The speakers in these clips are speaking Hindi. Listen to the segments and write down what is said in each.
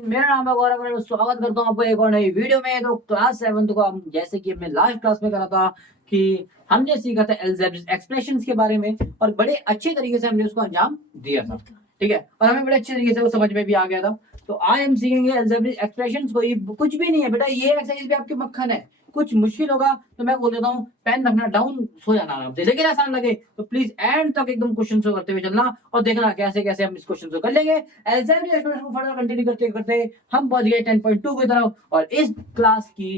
मेरा नाम है गौरव और स्वागत करता हूँ आपको एक और नई वीडियो में। तो क्लास 7 को हम जैसे कि हमने लास्ट क्लास में करा था कि हमने सीखा था अलजेब्रिक एक्सप्रेशंस के बारे में और बड़े अच्छे तरीके से हमने उसको अंजाम दिया था, ठीक है, और हमें बड़े अच्छे तरीके से वो समझ में भी आ गया था। तो आज हम सीखेंगे अलजेब्रिक एक्सप्रेशंस को। ये कुछ भी नहीं है बेटा, ये एक्सरसाइज भी आपके मक्खन है। कुछ मुश्किल होगा तो मैं बोल देता हूँ पेन रखना डाउन, सो जाना आराम से, लेकिन आसान लगे तो प्लीज एंड तक एकदम क्वेश्चन को करते हुए चलना और देखना कैसे कैसे हम इस क्वेश्चन को कर लेंगे। अलजेब्रिक एक्सप्रेशन को फर्दर कंटिन्यू करते करते हम पहुंच गए 10.2 की तरफ और इस क्लास की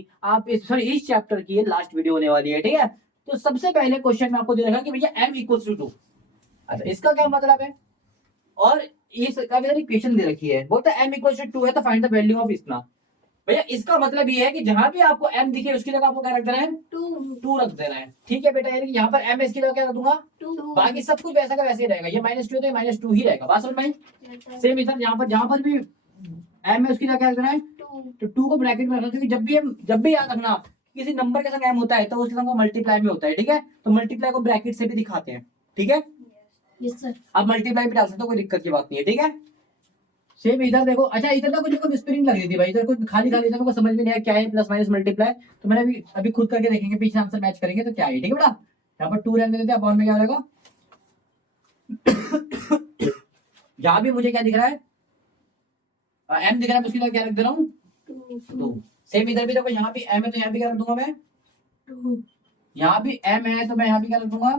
इस चैप्टर की ये लास्ट वीडियो होने वाली है, ठीक है। तो सबसे पहले क्वेश्चन में आपको दे रखा कि भैया m इक्वल्स टू 2। अच्छा, इसका क्या मतलब है? और इस इक्वेशन दे रखी है, बोलता है m इक्वल्स टू 2 है तो फाइंड द वैल्यू ऑफ इतना। भैया इसका मतलब ये है कि जहां भी आपको m दिखे उसकी जगह आपको क्या रख देना है? 2 रख देना है, ठीक है बेटा। यानी कि यहाँ पर m इसकी जगह क्या रख दूंगा? 2। बाकी सब कुछ वैसा का वैसे ही रहेगा। ये -2 है तो -2 ही रहेगा। बात समझ में आई? सेम इधर जहां पर भी m है उसकी जगह क्या रख देना है? 2। तो 2 को ब्रैकेट में रखना, क्योंकि जब भी याद रखना किसी नंबर के संग m होता है तो उसके संग मल्टीप्लाई में होता है, ठीक है। तो मल्टीप्लाई को ब्रैकेट से भी दिखाते हैं, ठीक है। Yes sir. अब मल्टीप्लाई भी डाल सकते हो, कोई दिक्कत की बात नहीं है, ठीक है। सेम इधर देखो। अच्छा, इधर ना कुछ स्प्रिंग लग रही थी भाई, इधर कुछ खाली खाली था, को समझ में नहीं आया क्या है प्लस माइनस मल्टीप्लाई। तो मैंने अभी खुद करके देखेंगे, पीछे आंसर मैच करेंगे तो क्या है, ठीक है बेटा। यहाँ पर 2 रहने देते हैं, अपॉन में क्या रहेगा? यहाँ भी मुझे क्या दिख रहा है? m दिख रहा है, उसकी जगह क्या रख दे रहा हूँ? 2। सेम इधर भी देखो, यहाँ भी m है तो यहाँ भी क्या रख दूंगा मैं? 2। यहाँ भी m है तो मैं यहाँ भी क्या रख दूंगा?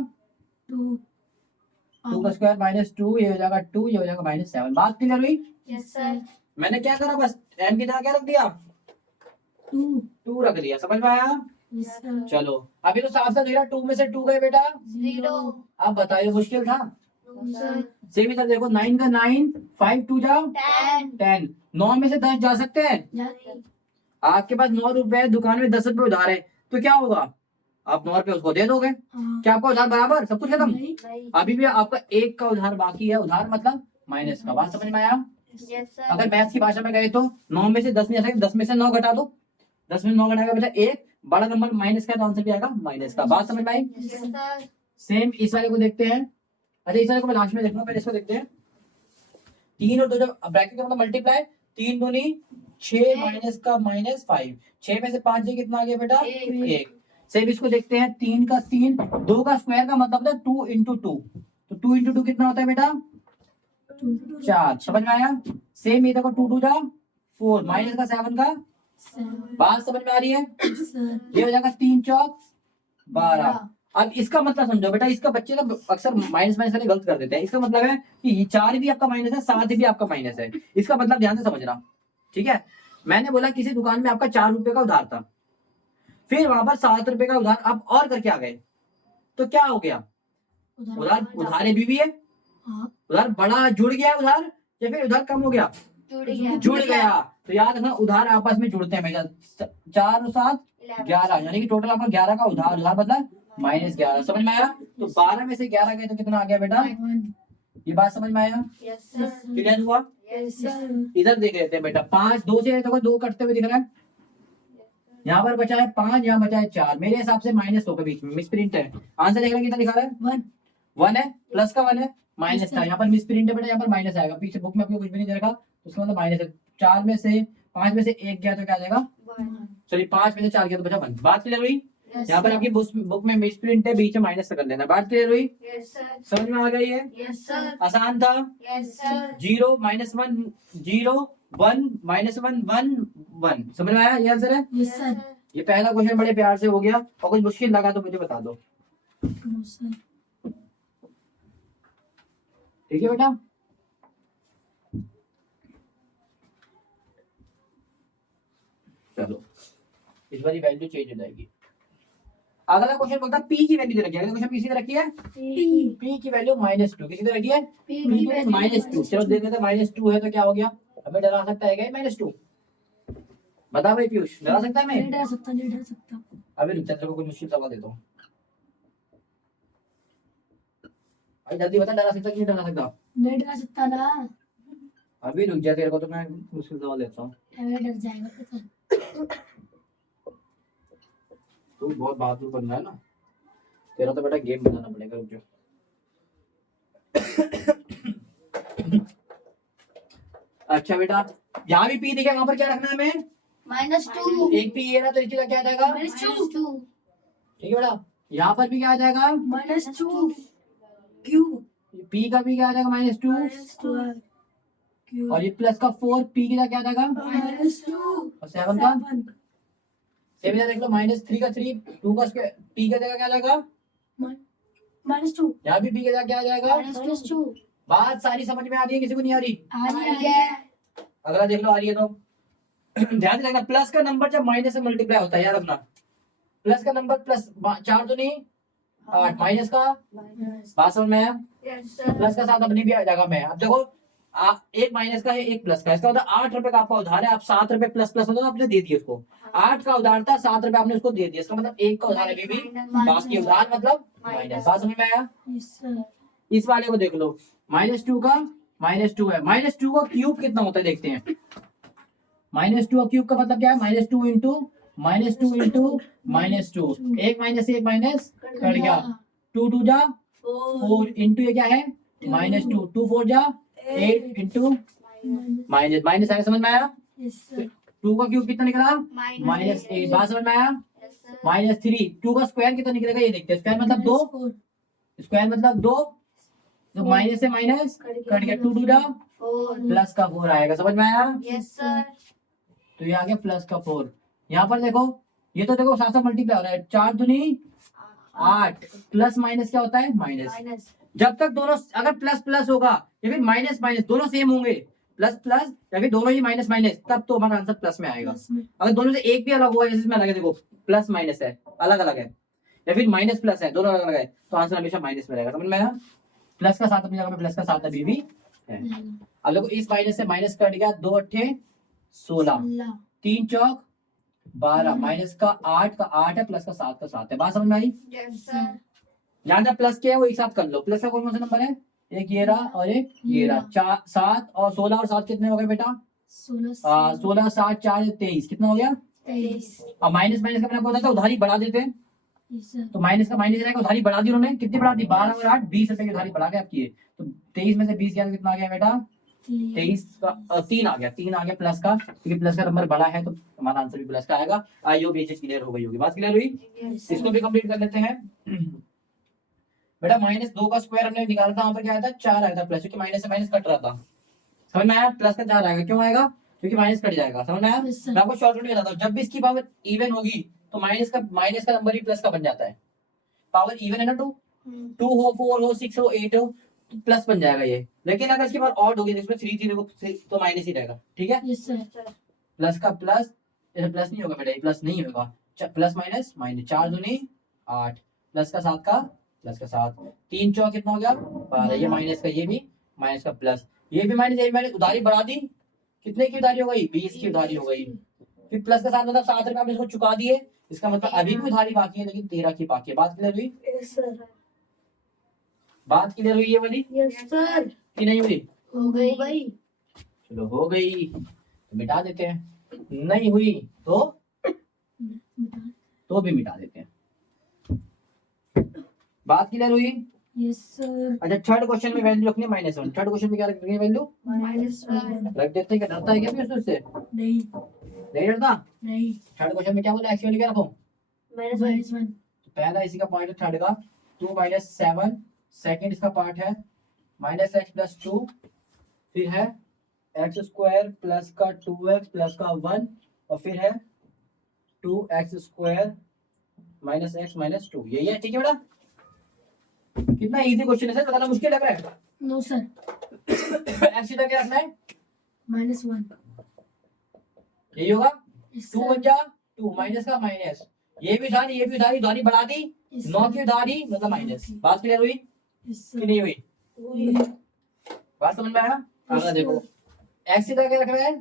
2। 2 का स्क्वायर -2, ये हो जाएगा 2, ये हो जाएगा -7। बात क्लियर हुई? Yes sir. मैंने क्या करा, बस m की जगह क्या रख दिया? 2 रख दिया। समझ में आया? Yes sir. चलो, अभी तो साफ साफ दिख रहा, 2 में से 2 गए बेटा 0। अब बताइए मुश्किल था? सर। सेम इधर देखो, 9 का 9, 5 2 जा 10। 9 में से 10 जा सकते हैं? आपके पास 9 रुपए, दुकान में 10 रुपए उधार है, तो क्या होगा? आप 9 रुपए उसको दे दोगे। क्या आपका उधार बराबर सब कुछ खत्म? अभी भी आपका 1 का उधार बाकी है। उधार मतलब माइनस का। बात समझ में आया? yes, अगर मैथ्स की भाषा में गए तो 9 में से 10 नहीं आ सकते, 10 में से 9 घटा दो। 10 में 9 घटाएगा बेटा 1, बड़ा नंबर माइनस का तो आंसर भी आएगा माइनस का। बात समझ में आई? yes, सेम इस वाले को देखते हैं। अच्छा, इस वाले को मैं लास्ट में देखूंगा, पहले इसको देखते हैं। 3 और 2 जब ब्रैकेट का मतलब मल्टीप्लाई, 3 दूनी 6 माइनस का -5, 6 में से 5 ये कितना आ गया बेटा? 1। सेम इसको देखते हैं, 3 का 3, 2 का स्क्वायर का मतलब है 2 × 2। तो 2 × 2 कितना होता है बेटा? 4। समझ में आया? सेम ये देखो, 2 2 जा 4, माइनस का 7 का। बात समझ में आ रही है? ये हो जाएगा 3 चौक 12। अब इसका मतलब समझो बेटा, इसका बच्चे ना अक्सर माइनस माइनस वाले गलत कर देते हैं। इसका मतलब है कि 4 भी आपका माइनस है, 7 भी आपका माइनस है। इसका मतलब ध्यान से समझना, ठीक है। मैंने बोला किसी दुकान में आपका 4 रुपए का उधार था, फिर वहां पर 7 रुपए का उधार आप और करके आ गए, तो क्या हो गया? उधार भी है। उधार बड़ा जुड़ गया उधार, या फिर उधार कम हो गया? जुड़ गया। तो याद रखना, उधार आपस में जुड़ते हैं भैया। 4 और 7 11, यानी कि टोटल आपका 11 का उधार मतलब -11। समझ में आया? तो 12 में से 11 गए तो कितना आ गया बेटा? ये बात समझ में आया? क्लियर हुआ? इधर देख लेते हैं बेटा, 5 2 से देखो, 2 कटते हुए दिख रहा है। यहाँ पर बचा है 5, यहाँ बचा है 4। मेरे हिसाब से माइनस होगा बीच में, मिसप्रिंट है। आंसर देख रहे कितना दिखा रहा है? 1 है, प्लस का 1 है, माइनस था। यहाँ पर मिसप्रिंट है बेटा, यहाँ पर माइनस आएगा। पीछे बुक में आपको कुछ भी नहीं दे रखा, तो उसका मतलब माइनस है। 4 में से 5 में से 1 गया तो क्या आ जाएगा? सॉरी, 5 में से 4 गया तो बचा 1। बात क्लियर हुई? यहाँ पर आपकी बुक में मिसप्रिंट है, बीच में माइनस कर देना। बात क्लियर हुई? समझ में आ गई है? आसान था। 0 -1 0 1 -1 1 1। समझ में आया? ये आंसर है। ये पहला क्वेश्चन बड़े प्यार से हो गया। और कुछ मुश्किल लगा तो मुझे बता दो। ठीक है बेटा। चलो, इस बार वैल्यू चेंज हो जाएगी। अगला क्वेश्चन बोलता है पी की वैल्यू दे रखी है। अगला क्वेश्चन किसी ने रखी है? पी की वैल्यू -2। किसी ने रखी है? पी -2। चलो देख लेते हैं, -2 है तो क्या हो गया? हमें डरा सकता है क्या -2? बता भाई पीयूष, डरा सकता है? मैं नहीं डरा सकता। अभी रुक जा, तेरे को कुछ मुश्किल सवाल देता हूँ। अभी जल्दी बता, डरा सकता कि नहीं डरा सकता? नहीं डरा सकता ना। अभी रुक जा, तेरे को तो मैं मुश्किल सवाल देता हूँ। डर जाएगा तू बहुत बहादुर बन रहा है ना। तेरा तो बेटा गेम बनाना पड़ेगा, रुक जा। अच्छा बेटा, यहाँ भी पी दिखे, वहां पर क्या रखना है हमें, -2 एक पी ये रहा तो इसकी जगह क्या आ जाएगा, -2 ठीक है बेटा। यहाँ पर भी क्या आ जाएगा, -2 क्यूब पी का भी क्या आ जाएगा -2, क्यूब और ये प्लस का 4 पी की जगह क्या आ जाएगा, -2 और 7 का सेम इधर देख लो, -3 का 3, 2 का स्क्वायर, पी का जगह क्या आ जाएगा, -2 यहाँ भी पी का जगह क्या आ जाएगा। -2 बात सारी समझ में आ रही है, किसी को नहीं आ रही, आ रही है। अगला देख लो आ रही है तो ध्यान से देखना, प्लस का नंबर जब माइनस से मल्टीप्लाई होता है याद रखना, प्लस का नंबर प्लस 4 तो नहीं 8, माइनस का, बात समझ में आया, यस सर प्लस का साथ अपनी भी आ जाएगा मैं, अब देखो एक माइनस का है एक प्लस का, इसका मतलब 8 रुपए का आपका उधार है, आप 7 रुपए प्लस प्लस होता तो आपने दे दिए उसको, 8 का उधार था 7 रुपए आपने उसको दे दिया, इसका मतलब 1 का उधार अभी भी बाकी उधार मतलब माइनस, बात समझ में आया। यस सर इस वाले को देख लो, -2 का -2 है, -2 का क्यूब कितना होता है देखते हैं, -2 का क्यूब का मतलब क्या है, -2 इंटू -2, एक माइनस एक माइनस कट गया, 2 2 जा 4 इंटू ये क्या है -2, 2 4 जा 8 इंटू माइनस माइनस आया, समझ में आया। यस सर 2 का क्यूब कितना निकला -8, बात समझ में आया। -3, 2 का स्क्वायर कितना निकलेगा ये देखते हैं, स्क्वायर मतलब 2, स्क्वायर मतलब 2, तो माइनस से माइनस कट गया, 2 2 जा प्लस का 4 आएगा, समझ में आया। यस सर तो ये आ गया प्लस का 4, यहाँ पर देखो ये तो देखो साथ साथ मल्टीप्लाई हो रहा है, 4 दूनी 8, प्लस माइनस क्या होता है माइनस, जब तक दोनों अगर प्लस प्लस होगा या फिर माइनस माइनस दोनों सेम होंगे, प्लस प्लस या फिर दोनों ही माइनस माइनस, तब तो हमारा आंसर प्लस में आएगा। अगर दोनों से एक भी अलग हुआ, जैसे इसमें अलग है देखो, प्लस माइनस है अलग अलग है, या फिर माइनस प्लस है दोनों अलग अलग है, तो आंसर हमेशा माइनस में रहेगा, समझ में आया। प्लस का 7 अपनी जगह पे प्लस का 7 अभी भी है। अब देखो इस माइनस से माइनस कट गया, 2 8 16, 3 चौक 12, माइनस का 8 है प्लस का 7 का 7 है, बात समझ में आई। यस सर जहां जहां प्लस किया है वो एक साथ कर लो, प्लस का कौन सा नंबर है, एक ये रहा और एक ये रहा, 4 7 और 16 और 7 कितने हो गए बेटा, 16 7 4 23 कितना हो गया 23 अब माइनस माइनस का मैंने आपको बताया था उधारी बढ़ा देते हैं, यस सर तो माइनस का माइनस रहेगा, उधारी बढ़ा दी उन्होंने, कितनी बढ़ा दी 12 और 8 20 रुपए की उधारी बढ़ा के आपकी है, तो 23 में से 20 गया तो कितना आ गया बेटा 23 का 3 आ गया, 3 आ गया प्लस का, क्योंकि प्लस का नंबर बड़ा है तो हमारा आंसर भी प्लस का आएगा। आई होप ये चीज क्लियर हो गई होगी, बात क्लियर हुई, इसको भी कंप्लीट कर लेते हैं। बेटा -2 का स्क्वायर हमने निकाला था, वहां पर क्या आया था 4 आया था प्लस, क्योंकि माइनस से माइनस कट रहा था, समझ में आया, प्लस का 4 आएगा, क्यों आएगा क्योंकि माइनस कट जाएगा, समझ में आया। Yes, sir. मैं आपको शॉर्टकट में बताता हूं, जब भी इसकी पावर इवन होगी तो माइनस का नंबर ही प्लस का बन जाता है, पावर इवन है ना 2 हो 4 हो 6 हो 8 हो तो प्लस बन जाएगा ये, लेकिन अगर इसकी पावर ऑड होगी जिसमें 3 3 हो तो माइनस ही रहेगा, ठीक है। यस सर प्लस का प्लस, ऐसे प्लस नहीं होगा बेटा, ये प्लस नहीं होगा, प्लस माइनस माइनस, 4 दूनी 8, प्लस का 7 का प्लस का 7, 3 चौक कितना हो गया 12, ये माइनस का ये भी माइनस का प्लस, ये भी माइनस, ये भी माइनस, उधारी बढ़ा दी, कितने की उधारी हो गई 20 की उधारी हो गई, फिर प्लस का 7 मतलब 7 रुपए आपने इसको चुका दिए, इसका मतलब अभी भी उधारी बाकी है लेकिन 13 की बाकी है, बात क्लियर हुई, यस सर बात क्लियर हुई ये वाली यस सर कि नहीं हुई, हो गई चलो हो गई तो मिटा देते हैं, नहीं हुई तो भी मिटा देते हैं, बात क्लियर हुई। यस सर अच्छा थर्ड क्वेश्चन में वैल्यू रखनी है -1, थर्ड क्वेश्चन में क्या रखनी है वैल्यू, -1 रख देते हैं, क्या डरता है क्या फिर उससे, नहीं नहीं डरता। नहीं थर्ड क्वेश्चन में क्या बोला एक्स की वैल्यू क्या रखो, -1 तो पहला इसी का पॉइंट है थर्ड का 2 -7, सेकंड इसका पार्ट है -x + 2, फिर है x² प्लस का 2x प्लस का 1, और फिर है 2x² -x - 2, यही है, ठीक है बेटा। कितना इजी क्वेश्चन है सर, बताना मुश्किल लग रहा है। नो सर x सीधा क्या रखना है -1 यही होगा, यस 2 1 जा 2 माइनस का माइनस, ये भी उधारी ये भी उधारी, उधारी बढ़ा दी, 9 की उधारी मतलब माइनस, बात क्लियर हुई कि नहीं हुई, बात समझ में आया। अगला देखो x सीधा क्या रख रहा है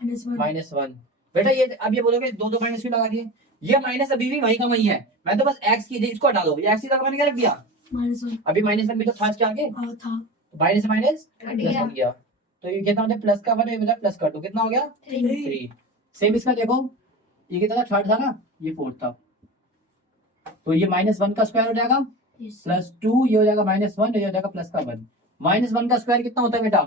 -1, बेटा ये अब ये बोलोगे दो माइनस क्यों लगा दिए, ये माइनस अभी भी वही का वही है, मैं तो बस x की इसको हटा दो, ये x सीधा मैंने क्या रख दिया -1 अभी -1 भी तो था इसके आगे, था माइनस से माइनस कट प्लस गया। बन गया, तो ये कितना मतलब प्लस का 1 है, मतलब प्लस कर दो, कितना हो गया 3। सेम इसका देखो, ये कितना था थर्ड था ना, ये फोर्थ था, तो ये -1 का स्क्वायर हो जाएगा यस +2, ये हो जाएगा -1, ये हो जाएगा प्लस का 1, -1 का स्क्वायर कितना होता है बेटा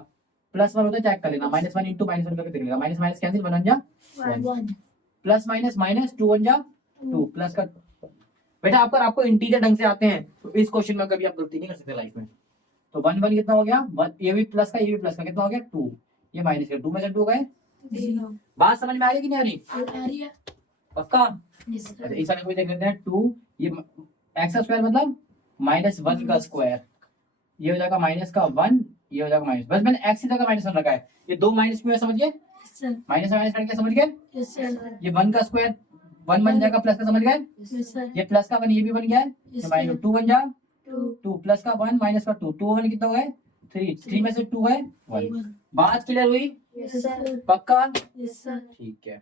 +1 होता है, चेक कर लेना, -1 इंटू -1 करके देख लेगा, माइनस माइनस कैंसिल, 1 1 जा 1 प्लस माइनस माइनस 2 1 जा 2 प्लस का। बेटा आपको इंटीजर ढंग से आते हैं तो इस क्वेश्चन में कभी आप गलती नहीं कर सकते लाइफ में। तो 1 1 कितना हो गया, 1 ये भी प्लस का, ये भी प्लस का, कितना हो गया 2, ये माइनस का, 2 में से 2 गए 0 बात समझ में आ रही कि नहीं आ रही? आ रही है। पक्का? यस अच्छा सर। इस वाले को देख लेते हैं, 2 ये एक्स स्क्वायर मतलब -1 का स्क्वायर, ये हो जाएगा माइनस का 1, ये हो जाएगा माइनस, बस मैंने एक्स की जगह -1 रखा है, ये दो माइनस क्यों है समझ गए, यस सर। माइनस माइनस करके समझ गए, यस सर। ये 1 का स्क्वायर 1 बन जाएगा प्लस का, समझ गए, यस सर। ये प्लस का 1 ये भी बन गया है, यस तो माइनस सर। 2 बन जा 2 2 प्लस का 1 माइनस का 2, 2 1 कितना हो गया 3, 3 में से 2 है 1। 1 बात क्लियर हुई? Yes sir. पक्का? Yes sir. ठीक है।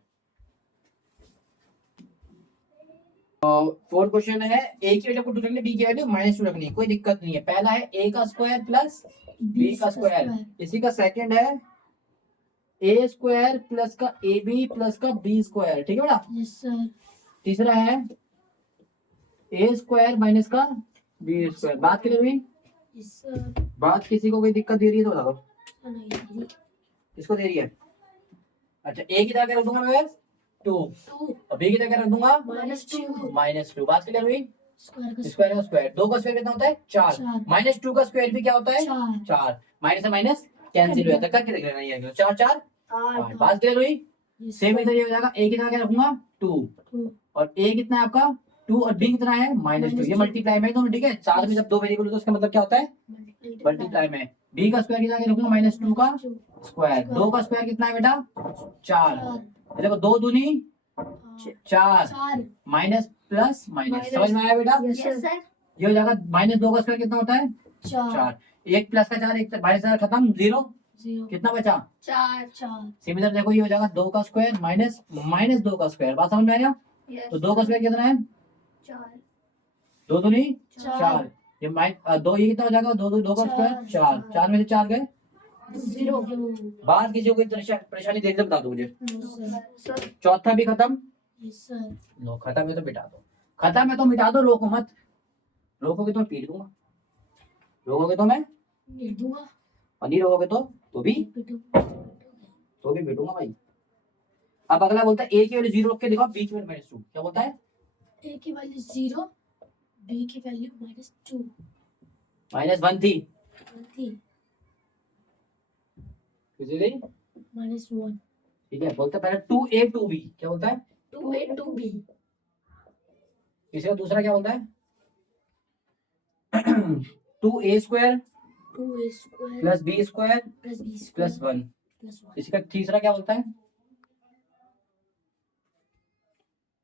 फोर्थ क्वेश्चन है, ए की वैल्यू को 2 रखनी, बी की वैल्यू -2 रखनी, कोई दिक्कत नहीं है। पहला है ए का स्क्वायर प्लस बी का स्क्वायर, इसी का सेकंड है ए स्क्वायर प्लस का ए बी प्लस का बी स्क्वायर, ठीक है बेटा। Yes sir. तीसरा है ए स्क्वायर माइनस का बी स्क्वायर। बात क्लियर हुई? Yes sir. बात किसी को कोई दिक्कत दे रही है तो बता दो, नहीं किसको दे रही है? अच्छा ए की जगह रख दूंगा मैं 2 2 और बी की जगह रख दूंगा -2 -2। बात क्लियर हुई? स्क्वायर का स्क्वायर का स्क्वायर, 2 का स्क्वायर कितना होता है 4, चार। -2 का स्क्वायर भी क्या होता है 4 4, माइनस से माइनस कैंसिल हो जाता है, करके देख लेना, ये 4 4 8। बात क्लियर हुई? यस सेम इधर ये हो जाएगा, ए की जगह क्या रखूंगा 2 2 और ए कितना है आपका 2 और बी कितना है -2, ये मल्टीप्लाई में दोनों, ठीक है, साथ में जब दो वेरिएबल हो तो उसका मतलब क्या होता है मल्टीप्लाई में। बी का स्क्वायर की जगह रखूंगा -2 का स्क्वायर, 2 का स्क्वायर कितना है बेटा 4, देखो 2 दूनी 4 4 माइनस प्लस माइनस, समझ में आया बेटा? Yes sir. ये हो जाएगा -2 का स्क्वायर कितना होता है 4 4, एक प्लस का 4, एक माइनस 4 खत्म, 0 0 कितना बचा 4 सेम इधर देखो, ये हो जाएगा 2 का स्क्वायर माइनस 2 का स्क्वायर। बात समझ में आ गया? तो 2 का स्क्वायर कितना है 2 दूनी 4, ये दो, ये कितना हो जाएगा 2 का स्क्वायर 4, 4 में से 4 गए 0 बात किसी को कोई परेशानी देख से बता दो मुझे। सर। चौथा भी खत्म, यस सर। लो खत्म है तो मिटा दो, खत्म है तो मिटा दो, रोको मत, रोकोगे तो मैं पीट दूंगा, रोकोगे तो मैं, लिख दूंगा और नहीं रोकोगे तो भी पीटूंगा भाई। अब अगला बोलता है ए की वैल्यू 0 रख के दिखाओ, बी की वैल्यू -2, क्या बोलता है a की वैल्यू 0 b की वैल्यू -2 -1 थी, थी किसी दी -1 ठीक है, बोलता है पहले 2a 2b, क्या बोलता है 2a 2b किसी का दूसरा क्या बोलता है 2a square 2a square plus b square plus b plus square 1, plus 1 किसी का तीसरा क्या बोलता है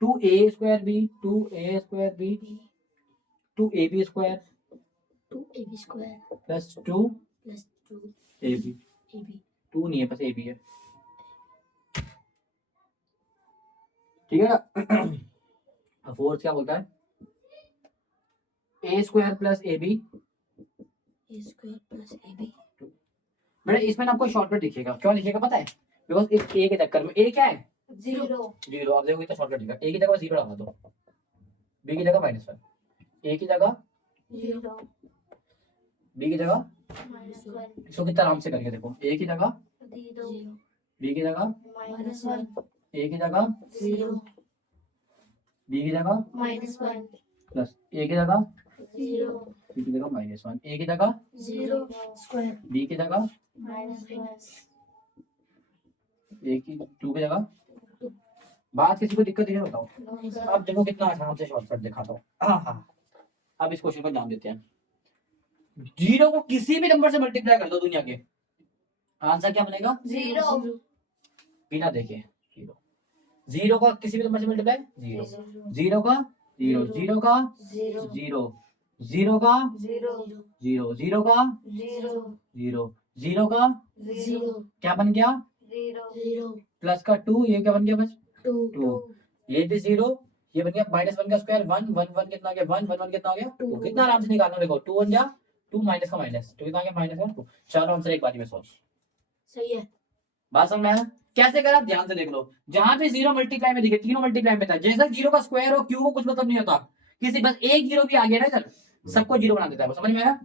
2a square b 2a square b 2ab square 2ab square plus 2ab, plus 2ab 2 नहीं है बस ab है, ठीक है ना। फोर्थ क्या बोलता है a square plus ab, a square plus ab बेटा इसमें ना आपको शॉर्टकट दिखेगा, क्यों दिखेगा पता है, बिकॉज एक a के चक्कर में a क्या है 0 0, आप देखोगे तो शॉर्टकट दिखेगा, a की जगह 0 लगा दो, b की जगह -1, a की जगह 0 b की जगह, -1 इसको कितना आराम से करके देखो, a की जगह 0 b की जगह, -1 a की जगह 0 b की जगह -1 प्लस a की जगह 0 b की जगह -1, a की जगह 0 स्क्वायर b की जगह -1 a की 2 की जगह। बात किसी को दिक्कत है बताओ? अब देखो कितना आसान से शॉर्टकट दिखाता हूँ। हाँ, अब इस क्वेश्चन को ध्यान देते हैं, 0 को किसी भी नंबर से मल्टीप्लाई कर दो दुनिया के, आंसर क्या बनेगा 0 बिना देखे 0 का किसी भी नंबर से मल्टीप्लाई 0, 0 का 0, 0 का 0, 0 का 0, 0 का 0, 0 का 0 क्या बन गया 0 प्लस का 2, ये क्या बन गया बस 2 2, ये भी 0, ये बन गया -1 का स्क्वायर 1, 1 1 कितना आ गया 1, 1 1 कितना आ गया 2, कितना आराम से निकालना, देखो 2 1 जा 2 माइनस का माइनस 2 कितना आ गया -2, चारों आंसर एक बारी में सॉल्व। सही है। बात समझ में आया? कैसे करा ध्यान से देख लो, जहां पे 0 मल्टीप्लाई में दिखे, तीनों मल्टीप्लाई में था, जैसा 0 का स्क्वायर हो क्यू को कुछ मतलब नहीं होता, किसी बस एक 0 भी आ गया ना इधर सबको 0 बना देता है, समझ में आया?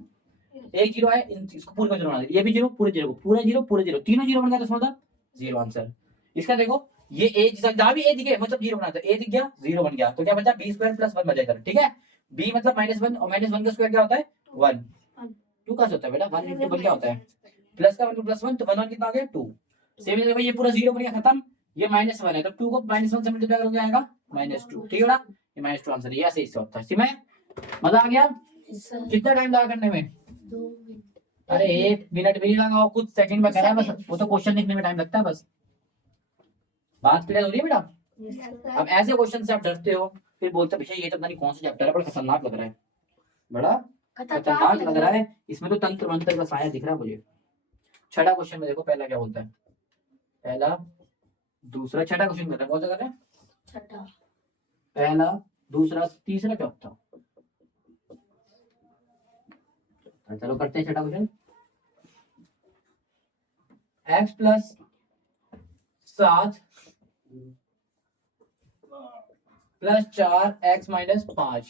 एक जीरो है, इसको पूरे को जीरो बना दे, ये भी जीरो, पूरे जीरो, पूरे जीरो, पूरे जीरो, तीनों जीरो बन गया, तो मतलब जीरो आंसर। इसका देखो ये ए जहां भी ए दिखे मतलब जीरो बना, तो ए दिख गया, जीरो बन गया, तो क्या बचा बी स्क्वायर प्लस 1 बचा इधर, ठीक है। बी मतलब -1 और -1 का स्क्वायर क्या होता है 1, 2 का होता है बेटा, 1 इंटू 1 क्या होता है प्लस का 1 प्लस 1, तो 1 कितना आ गया 2। सेम देखो ये पूरा जीरो बन गया खत्म, ये -1 है तो 2 को -1 से मल्टीप्लाई करोगे आएगा -2, ठीक है बेटा, ये -2 आंसर, ये ऐसे इससे होता है। सिमय मजा आ गया, कितना टाइम लगा करने में? 2 मिनट। अरे 1 मिनट भी नहीं लगा, कुछ सेकंड में करा है बस, वो तो क्वेश्चन लिखने में टाइम लगता है बस। बात क्लियर हो रही है बेटा? अब ऐसे क्वेश्चन से आप डरते हो, फिर बोलते भैया ये तो पता नहीं कौन सा चैप्टर है, बड़ा खतरनाक लग रहा है, बड़ा खतरनाक लग रहा है, इसमें तो तंत्र मंत्र का साया दिख रहा है मुझे। छठा क्वेश्चन में देखो पहला क्या बोलता है, पहला दूसरा छठा क्वेश्चन में कौन सा कर रहे हैं, छठा, पहला दूसरा तीसरा चौथा, चलो करते हैं छठा question. x plus 7 plus 4 x minus 5,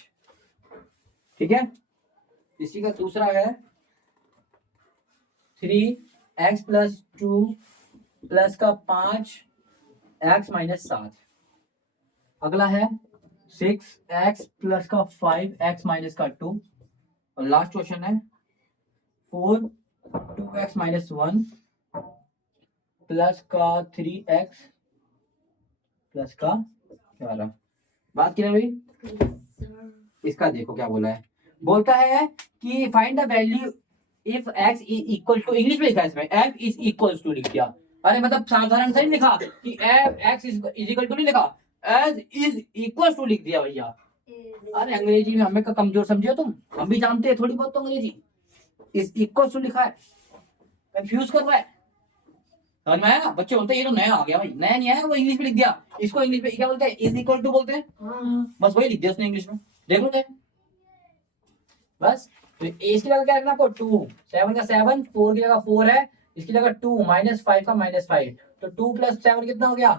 ठीक है। इसी का दूसरा है 3x प्लस 2 प्लस का 5 x माइनस 7। अगला है 6x प्लस का 5 x माइनस का 2, और लास्ट क्वेश्चन है 4 2x माइनस 1 प्लस का 3x प्लस का 11। बात की हुई, इसका देखो क्या बोला है, बोलता है कि find the value if x is equal to, English में लिखा है इसमें f इज इक्वल टू लिख दिया, अरे मतलब साधारण से नहीं लिखा कि x इज इक्वल टू नहीं लिखा, as इज इक्वल टू लिख दिया भैया। अरे अंग्रेजी में हमें का कमजोर समझे तुम, हम भी जानते हैं थोड़ी बहुत तो अंग्रेजी, इज इक्वल टू लिखा है, कंफ्यूज कर रहा है। समझ में आया? बच्चे बोलते हैं ये तो नया आ गया भाई, नया नहीं आया, वो इंग्लिश में लिख दिया, इसको इंग्लिश में क्या बोलते हैं इज इक्वल टू बोलते हैं, बस वही लिख दिया उसने इंग्लिश में, देख लो क्या बस। तो इसकी जगह क्या रखना आपको 2, 7 का 7, 4 की जगह 4 है, इसकी जगह 2 -5 का -5, तो 2 प्लस 7 कितना हो गया,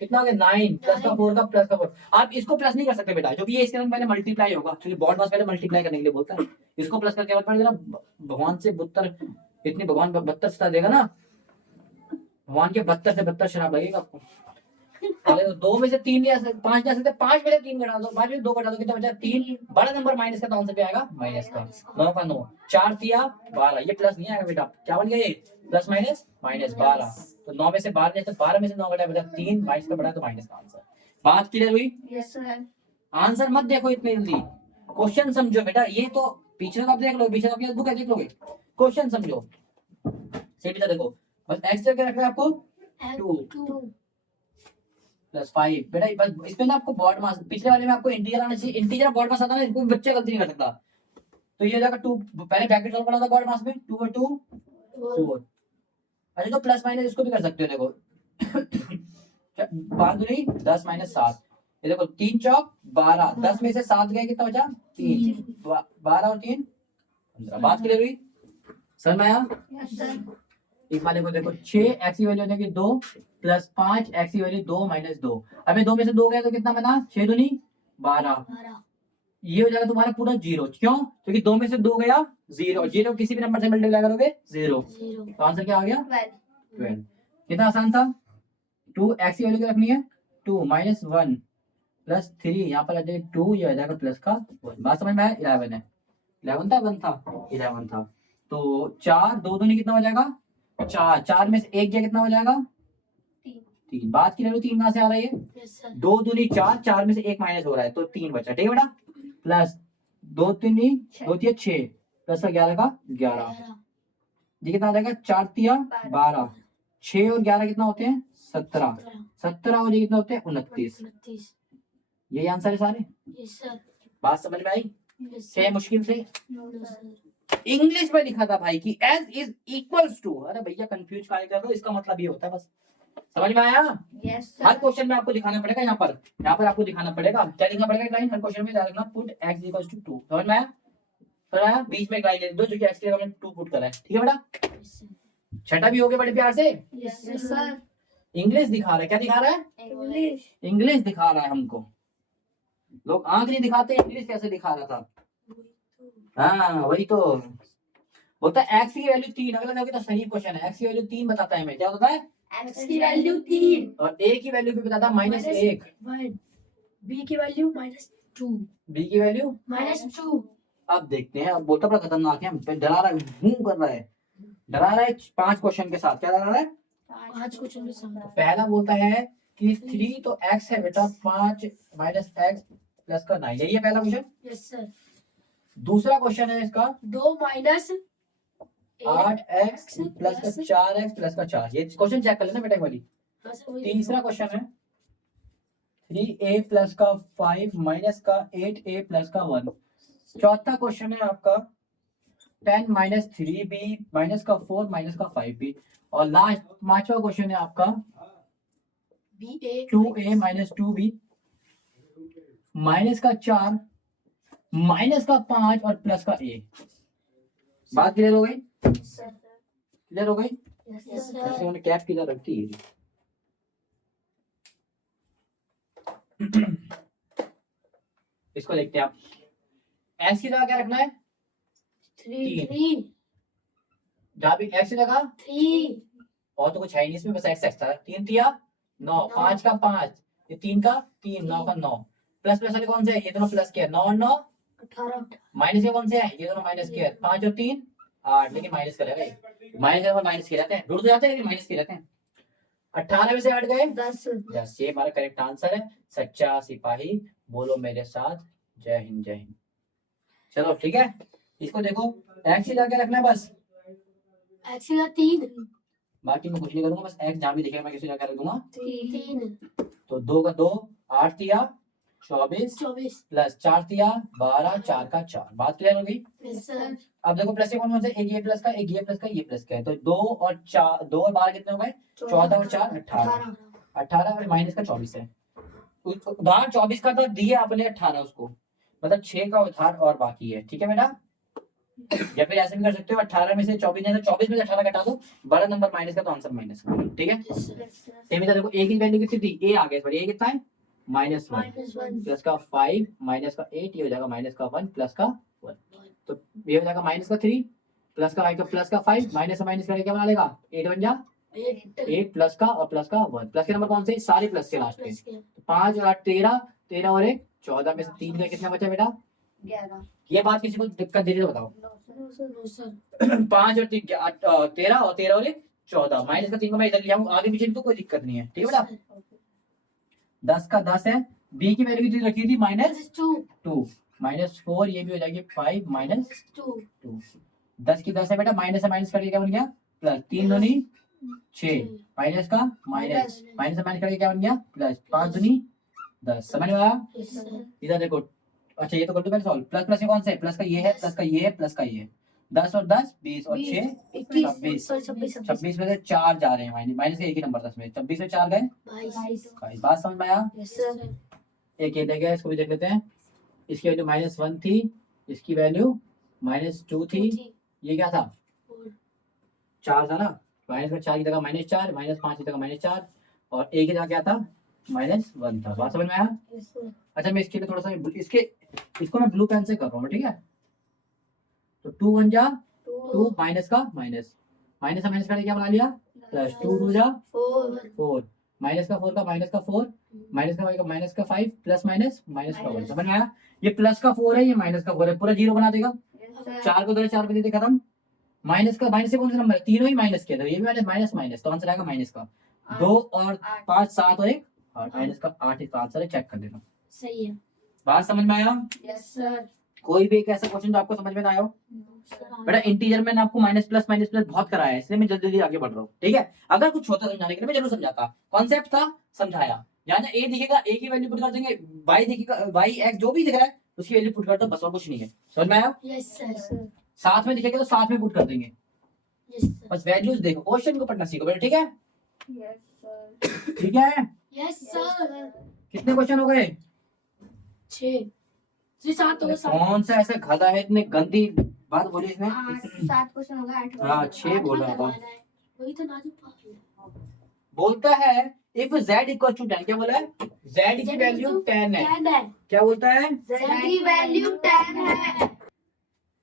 कितना हो गया 9 प्लस का 4 का प्लस का 4। आप इसको प्लस नहीं कर सकते बेटा, क्योंकि ये इसके अंदर पहले मल्टीप्लाई होगा, क्योंकि बॉड मास पहले मल्टीप्लाई करने के लिए बोलता है, इसको प्लस करके मत पड़ेगा ना, भगवान से बदतर, इतनी भगवान 72 सता देगा ना, भगवान के 72 से 72 शराब लगेगा आपको। अरे 2 में से 3 या 5 जा सकते, 5 में से 3 घटा दो, 5 में से 2 घटा दो, कितना बचा 3, बड़ा नंबर माइनस का तो आंसर क्या आएगा माइनस का, 9 का 9, 4 तिया 12, ये प्लस नहीं आएगा बेटा, क्या बन गया ये प्लस माइनस -12, तो 9 में से 12 नहीं, तो 12 में से 9 घटाया बचा 3, 22 का बड़ा तो माइनस का आंसर। बात क्लियर हुई? Yes sir. आंसर मत देखो इतनी जल्दी, क्वेश्चन समझो बेटा, ये तो पीछे का आप देख लो, पीछे का बुक है देख लोगे, क्वेश्चन समझो, सीधा देखो, बस x क्या रखना है आपको 2 प्लस 5 बेटा, बस इसमें ना आपको बॉड मास, पिछले वाले में आपको इंटीजर आना चाहिए, इंटीजर बॉड मास आता है ना, कोई बच्चा गलती नहीं कर सकता, तो ये हो जाएगा 2, पहले ब्रैकेट डाल पड़ा था बॉड मास में 2 और 2 4, अच्छा तो प्लस माइनस इसको भी कर सकते हो, देखो 5 दूनी 10 -7, ये देखो 3 चौक 12, 10 में से 7 गए कितना बचा 3, 12 और 3 15। बात क्लियर हुई, समझ में आया? Yes sir. इस वाले को देखो 6x की वैल्यू हो जाएगी 2 प्लस 5x की वैल्यू 2 -2, अबे 2 में से 2 गया तो कितना बना 6 दूनी 12, ये हो जाएगा तुम्हारा पूरा 0, क्यों? क्योंकि 2 में से 2 गया 0, 0 किसी भी नंबर से मल्टीप्लाई करोगे 0, तो आंसर क्या आ गया 12। कितना आसान था, 2x की वैल्यू क्या रखनी है 2 -1 प्लस 3, यहाँ पर आ जाएगा 2, ये आ जाएगा प्लस का 1। बात समझ में आया? 11 है, 11 था 1 था 11 था, तो 4 2 दूनी कितना हो जाएगा 4, 4 में से 1 गया कितना हो जाएगा 3। बात की रही 3 कहां से आ रही है 2 दूनी 4, 4 में से 1 माइनस हो रहा है तो 3 बचा, ठीक है बेटा, प्लस 2 3 2 3 6 प्लस 11 का 11, ये कितना आ जाएगा 4 तिया 12, 6 और 11 कितना होते हैं 17, 17 और ये कितना होते हैं 29, यही आंसर है सारे। Yes sir. बात समझ में आई? क्या मुश्किल से नो सर। इंग्लिश में लिखा था भाई कि एस इज इक्वल्स टू, अरे भैया कंफ्यूज काहे कर रहे हो, इसका मतलब ये होता है बस, समझ में आया? यस हर सर। क्वेश्चन में आपको दिखाना पड़ेगा, यहाँ पर आपको दिखाना पड़ेगा, क्या लिखना पड़ेगा एक लाइन हर क्वेश्चन में, लिखना पुट x इक्वल्स टू 2, समझ में आया? समझ आया? बीच में एक लाइन ले दो जो कि x के जगह 2 पुट करा है, ठीक है बेटा, छठा भी हो गया बड़े प्यार से। Yes sir. इंग्लिश दिखा रहा है, क्या दिखा रहा है इंग्लिश। इंग्लिश दिखा रहा है हमको, लोग आंख नहीं दिखाते, इंग्लिश कैसे दिखा रहा था, हाँ वही तो बोलता है एक्स की वैल्यू 3 अगर लगाओगे तो सही क्वेश्चन है। एक्स की वैल्यू 3 बताता है हमें, क्या होता है, x की वैल्यू 3 और ए की वैल्यू भी बताता है -1, 1 b की वैल्यू -2 बी की वैल्यू। -2 अब देखते हैं, अब बोलता बड़ा खतरनाक है, हम पे डरा रहा है, हूं कर रहा है, डरा रहा है 5 क्वेश्चन के साथ। क्या डरा रहा है, 5 क्वेश्चन में सम पहला बोलता है कि 3 तो x है बेटा, 5 माइनस एक्स प्लस का 9, यही है पहला क्वेश्चन। यस सर दूसरा क्वेश्चन है इसका 2 माइनस 8x प्लस का 4x प्लस का 4, ये क्वेश्चन चेक कर लेना बेटा एक वाली। हाँ सर वही तीसरा क्वेश्चन है 3a प्लस का 5 माइनस का 8a प्लस का 1। चौथा क्वेश्चन है आपका 10 माइनस 3b माइनस का 4 माइनस का 5b। और लास्ट पांचवा क्वेश्चन है आपका ba 2a minus 2b minus का 4 माइनस का 5 और प्लस का a। बात क्लियर हो गई, सर क्लियर हो गई। यस ऐसे सर उन्होंने कैप किधर रखती है। इसको देखते हैं आप, एक्स की जगह क्या रखना है, 3 जहां भी एक्स की जगह 3 और तो कुछ है ही नहीं इसमें, बस एक्स एक्स था। 3 तिया 9, 5 का 5, ये 3 का 3, 9 का 9। प्लस प्लस वाले कौन से है, ये दोनों प्लस के है, 9 और 9। 18 माइनस के कौन से है, ये दोनों माइनस के है, 5 और 3 8, लेकिन माइनस करेगा ये, माइनस और माइनस के रहते हैं, जुड़ तो जाते हैं लेकिन माइनस के रहते हैं। 18 में से 8 गए 10 10, ये हमारा करेक्ट आंसर है। सच्चा सिपाही बोलो मेरे साथ, जय हिंद जय हिंद। चलो ठीक है, इसको देखो, एक्स की जगह रखना है बस, x का 3 बाकी मैं कुछ नहीं करूंगा, बस एक्स जहां भी दिखेगा मैं किसी जगह रख दूंगा। 3 तो 2 का 2 8 तिया 24 24 प्लस 4 तिया 12, 4 का 4। बात क्लियर हो गई। यस सर अब देखो प्लस के कौन कौन से, एक ये प्लस का, एक ये प्लस का, ये प्लस का है, तो 2 और 4, 2 और 12 कितने हो गए, 14 और 4 18, 18 और माइनस का 24 है। उधार 24 का तो दिए आपने 18 उसको, मतलब 6 का उधार और बाकी है, ठीक है बेटा। या फिर ऐसे भी कर सकते हो, 18 में से 24 है तो 24 में से 18 घटा दो, बड़ा नंबर माइनस का तो आंसर माइनस का, ठीक है। यस सर सेम इधर देखो, ए की वैल्यू कितनी थी, ए आ गया, सॉरी ए कितना है -1 -1 प्लस का 5 माइनस का 8, ये हो जाएगा माइनस का 1 प्लस का 1, तो ये हो जाएगा माइनस का 3 प्लस का आएगा प्लस का 5, माइनस से माइनस करके क्या बना लेगा, 8 बन जा 8 प्लस का और प्लस का 1, प्लस के नंबर कौन से, सारे प्लस के लास्ट में, तो 5 और 8 13, 13 और 1 14 में से 3 का कितना बचा बेटा 11 ये बात किसी को दिक्कत दे रही है तो बताओ। नो सर 5 और 3 13 और 13 और 1 14, माइनस का 3 को मैं इधर ले आऊं, आगे पीछे तो कोई दिक्कत नहीं है, ठीक है बेटा। 10 का 10 है, बी की वैल्यू कितनी रखी थी -2 -4, ये भी हो जाएगी 5 -2, 10 की 10 है बेटा, माइनस से माइनस करके क्या बन गया प्लस, 3 दूनी 6 माइनस का माइनस, माइनस से माइनस करके क्या बन गया प्लस, 5 दूनी 10, समझ में आया। यस सर इधर देखो, अच्छा ये तो कर दो पहले सॉल्व, प्लस प्लस ये कौन सा है, प्लस का ये है, प्लस का ये है, प्लस का ये है, 10 और 10 20 और 6 26, 26 में से 4 जा रहे हैं माइनस, माइनस का एक ही नंबर 10 में, 26 में 4 गए 22। बात समझ में आया। यस सर एक ये देख गया, इसको भी देख लेते हैं। इसकी वैल्यू -1 थी, इसकी वैल्यू -2 थी, ये क्या था 4 था ना, माइनस में 4 की जगह -4, -5 की जगह -4, और एक की जगह क्या था -1 था। बात समझ में आया। यस सर अच्छा मैं इसके लिए थोड़ा सा इसको मैं ब्लू पेन से कर रहा हूँ, ठीक है। तो 2 1 जा 2 माइनस का माइनस, माइनस का माइनस करके क्या बना लिया प्लस, 2 2 जा 4, माइनस का 4 का माइनस का 4, माइनस का 5 का माइनस का 5, प्लस माइनस माइनस का 1, समझ में आया। ये प्लस का 4 है, ये माइनस का 4 है, पूरा जीरो बना देगा। 4 को 4 पे दे खत्म। माइनस का माइनस से कौन सा नंबर है, तीनों ही माइनस के, तो ये भी माइनस माइनस माइनस, तो आंसर आएगा माइनस का 2 और 5 7 और 1 8, माइनस का 8 इसका आंसर है, चेक कर लेना। सही है बात समझ में आया। यस सर कोई भी एक ऐसा क्वेश्चन जो आपको समझ में ना आया हो, बेटा इंटीजर में आपको माइनस प्लस बहुत कराया है, इसलिए मैं जल्दी जल्दी आगे बढ़ रहा हूँ, ठीक है। अगर कुछ होता समझाने के लिए मैं जरूर समझाता, कॉन्सेप्ट था समझाया। यहाँ ए दिखेगा ए की वैल्यू पुट कर देंगे, वाई दिखेगा वाई एक्स जो भी दिख रहा है उसकी वैल्यू पुट कर दो, बस और कुछ नहीं है, समझ में आया। यस सर साथ में दिखेगा तो साथ में पुट कर देंगे, यस सर बस वैल्यूज देखो, क्वेश्चन को पढ़ना सीखो बेटा, ठीक है। यस सर ठीक है, यस सर कितने क्वेश्चन हो गए 6 जी 7 होगा 7 कौन सा ऐसा गधा है, इतने गंदी बात बोली इसने। 7 क्वेश्चन होगा 8 हाँ 6 बोल रहा था। वही तो नाजुक बोलता है इफ z इक्वल टू 10, क्या बोला है, z की वैल्यू 10 है, क्या बोलता है, z की वैल्यू 10 है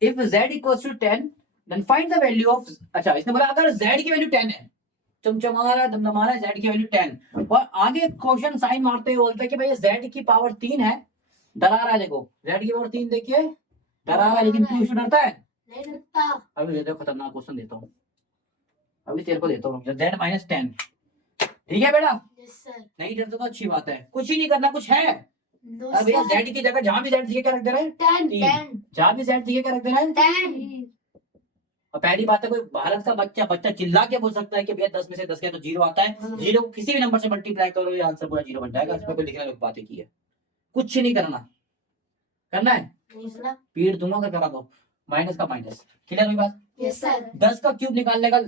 if z equals to 10 then find the value of, अच्छा इसने बोला अगर z की वैल्यू 10 है, चमचमा रहा है दमदमा रहा है, z की वैल्यू 10 और आगे क्वेश्चन साइन मारते हुए बोलता है कि भाई z की पावर 3 है, डरा रहा है, देखो z की पावर 3 देखिए डरा रहा है, लेकिन तू इसमें डरता है। नहीं लगता। अभी दे दो, खतरनाक क्वेश्चन देता हूँ, अभी तेरे को देता हूँ, z माइनस 10, ठीक है बेटा? Yes sir. नहीं डरता तो अच्छी बात है, कुछ ही नहीं करना, कुछ है? नो अब भैया सर। z की जगह जहां भी z दिखे क्या रख दे रहे हैं? 10 तीन। 10 जहां भी z दिखे क्या रख दे रहे हैं? 10। और पहली बात है, कोई भारत का बच्चा चिल्ला के बोल सकता है कि भैया 10 में से 10 के तो जीरो आता है, जीरो को किसी भी नंबर से मल्टीप्लाई करो ये आंसर पूरा जीरो बन जाएगा, इसमें कोई लिखने की बात ही की है, कुछ नहीं करना, करना है नहीं सुना। पीट दूंगा अगर करा दो, माइनस का माइनस, क्लियर हुई बात? Yes sir. 10 का क्यूब निकालने का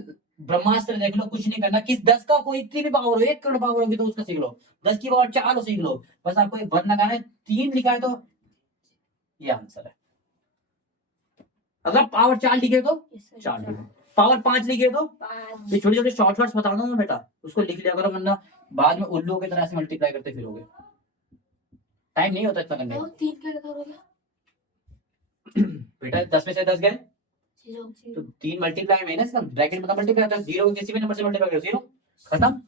ब्रह्मास्त्र देख लो, कुछ नहीं करना, किस 10 का कोई इतनी भी पावर हो, 1 करोड़ पावर होगी तो उसका सीख लो, 10 की पावर 4 हो सीख लो, बस आपको एक वन लगाना है, 3 लिखा है तो ये आंसर है। अगर पावर 4 लिखे तो यस सर। 4 लिखे, पावर 5 लिखे तो 5। ये छोटे छोटे शॉर्टकट्स बता दो ना बेटा, उसको लिख लिया करो, वरना बाद में उल्लू की तरह से मल्टीप्लाई करते फिरोगे, टाइम नहीं होता इतना करने वो का। 3 का करोगे? बेटा 10 में से 10 गए 0 तो 3 मल्टीप्लाई में ना, इसका ब्रैकेट में मल्टीप्लाई होता है, 0 किसी भी नंबर से मल्टीप्लाई करो 0 खत्म,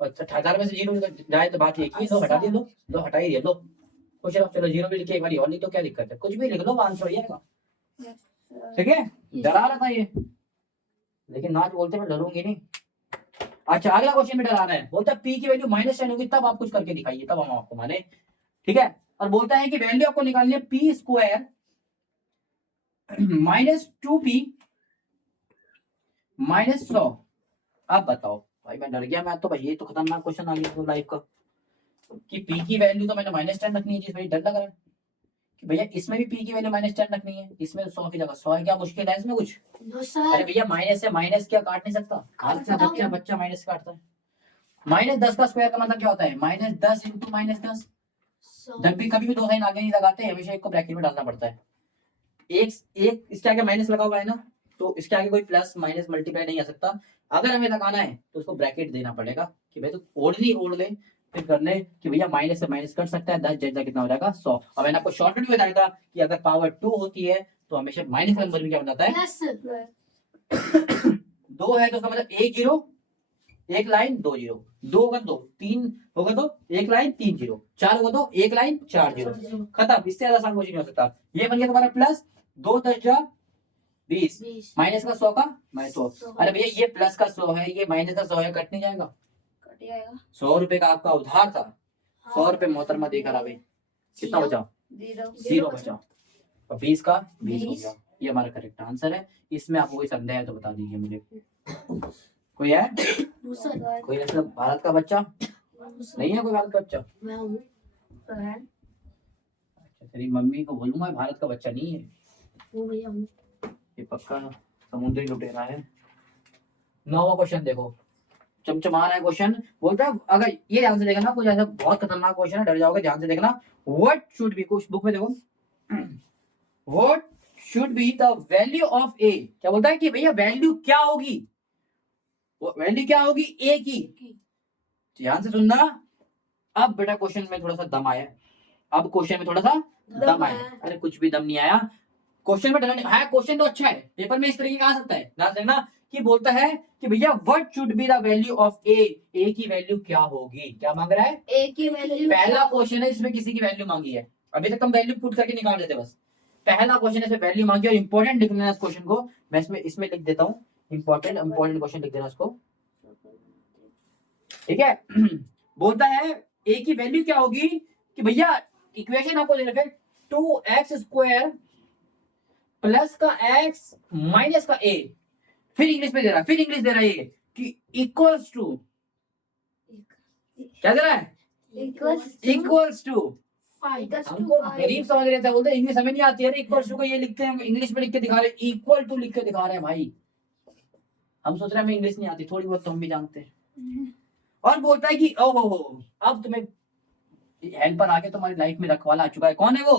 और 1000 में से 0 जाए तो बात ये की, लो हटा दिए, लो हटा ही दिया, लो कुछ ना, चलो 0 भी लिखे एक बार और नहीं तो क्या दिक्कत है, कुछ भी लिख लो आंसर ही आएगा, ठीक है? डरा रहा था ये, लेकिन ना बोलते मैं डरूंगी नहीं। अच्छा अगला क्वेश्चन में डरा रहा है, बोलता है पी की वैल्यू -10 होगी तब आप कुछ करके दिखाइए, तब हम आपको माने, ठीक है? और बोलता है कि वैल्यू आपको निकालनी है पी स्क्वायर -2p -100। अब बताओ भाई, मैं डर गया, मैं तो भाई ये तो खतरनाक क्वेश्चन आ गया तो लाइफ का, कि p की वैल्यू तो मैंने -10 रखनी है, जिसमें डर लग रहा है कि भैया इसमें भी p की वैल्यू -10 रखनी है, इसमें 100 की जगह 100 है, क्या मुश्किल है इसमें कुछ? नो अरे सर। भैया माइनस से माइनस क्या काट नहीं सकता, बताओ। बच्चा माइनस काटता है, -10 का स्क्वायर का मतलब क्या होता है? -10 इंटू -10, जब भी कभी भी दो साइन आगे नहीं लगाते, हमेशा एक को ब्रैकेट में डालना पड़ता है, एक इसके आगे माइनस लगा हुआ है ना, तो इसके आगे कोई प्लस माइनस मल्टीप्लाई नहीं आ सकता, अगर हमें लगाना है तो उसको ब्रैकेट देना पड़ेगा कि भाई तो ओढ़ ले, फिर कर ले कि भैया माइनस से माइनस कर सकता है, 10 जैसा कितना हो जाएगा 100। और मैंने आपको शॉर्टकट भी बताया था कि अगर पावर 2 होती है तो हमेशा माइनस का नंबर भी क्या बन जाता है, प्लस। 2 है तो उसका मतलब 1 जीरो, 1 लाइन 2 जीरो, 2 होगा 2, 3 होगा तो 1 लाइन 3 जीरो, 4 होगा तो 1 लाइन 4 जीरो, खत्म, इससे ज्यादा आसान कुछ नहीं हो सकता। ये बन गया तुम्हारा प्लस 2 10 जा 20, माइनस का 100 का -100। अरे भैया ये प्लस का 100 है, ये माइनस का 100 है, कट नहीं जाएगा, कट जाएगा। 100 रुपए का आपका उधार था, 100 रुपए मोहतरमा देकर आ गई, कितना बचा? 0 बचा, और 20 का 20 हो गया, ये हमारा करेक्ट आंसर है। इसमें आपको कोई संदेह है तो बता दीजिए मुझे, कोई है? No sir. कोई ऐसा भारत का बच्चा नहीं है? कोई भारत का बच्चा? मैं हूँ। अच्छा तेरी मम्मी को बोलूंगा भारत का बच्चा नहीं है, वो भैया हूँ। ये पक्का समुद्री लुटेरा है। 9वां क्वेश्चन देखो, चमचमा रहा है क्वेश्चन, बोलता है अगर ये ध्यान से देखना, कुछ ऐसा बहुत खतरनाक क्वेश्चन है, डर जाओगे, ध्यान से देखना। व्हाट शुड बी, कुछ बुक में देखो, what should be the value of a, क्या बोलता है कि भैया वैल्यू क्या होगी, वैल्यू क्या होगी ए की, ध्यान से सुनना। अब बेटा क्वेश्चन में थोड़ा सा दम आया, अब क्वेश्चन में थोड़ा सा दम आया, अरे कुछ भी दम नहीं आया, क्वेश्चन में डरने है, क्वेश्चन तो अच्छा है, पेपर में इस तरीके का आ सकता है, ध्यान से देखना कि बोलता है कि भैया what should be the value of a की वैल्यू क्या होगी, क्या मांग रहा है? ए की वैल्यू। पहला क्वेश्चन है, इसमें किसी की वैल्यू मांगी है, अभी तक हम वैल्यू पुट करके निकाल देते बस, पहला क्वेश्चन है इसमें वैल्यू मांगी, और इंपॉर्टेंट लिखना है इस क्वेश्चन को, मैं इसमें लिख देता हूँ, इंपॉर्टेंट क्वेश्चन लिख देना इसको, ठीक है? बोलता है ए की वैल्यू क्या होगी, कि भैया इक्वेशन आपको दे रखे 2x² प्लस का x माइनस का a, फिर इंग्लिश में दे रहा है, फिर इंग्लिश दे रहा है ये कि इक्वल्स टू, क्या दे रहा है? इक्वल्स टू, हमको गरीब समझ रहे थे, बोलते इंग्लिश हमें नहीं आती है, इक्वल्स टू को ये लिखते हैं, इंग्लिश में लिख के दिखा रहे, इक्वल टू लिख के दिखा रहे हैं भाई, हम सोच रहे हैं हमें इंग्लिश नहीं आती, थोड़ी बहुत तो हम भी जानते हैं। और बोलता है कि ओहो अब तुम्हें हेल्पर आके तुम्हारी लाइफ में रखवाला आ चुका है, कौन है वो?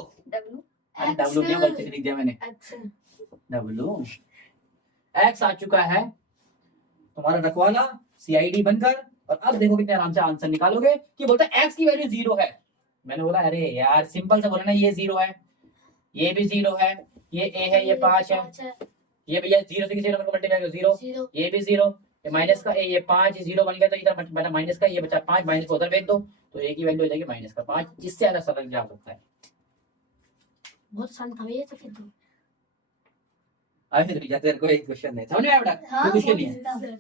अरे डब्लू नहीं, गलती से लिख दिया मैंने, डब्लू, एक्स आ चुका है तुम्हारा रखवाला सीआईडी बनकर, और अब देखो कितने आराम से आंसर निकालोगे, कि बोलता है एक्स की वैल्यू 0 है, मैंने बोला अरे यार सिंपल से बोला ना, ये 0 है, ये भी 0 है, ये ए है, ये 5 है, ये भैया 0 से किसी नंबर को मल्टीप्लाई करो 0, 0 ये भी 0, ये माइनस का ए, ये 5, ये 0 बन गया तो इधर बचा माइनस का, ये बचा 5, माइनस को उधर भेज दो तो ए की वैल्यू हो जाएगी माइनस का 5। इससे ज्यादा सरल क्या हो सकता है? बहुत आसान था ये तो फिर तो। अरे भैया तेरे को एक क्वेश्चन है, समझ में आया बेटा? कोई मुश्किल नहीं है। सर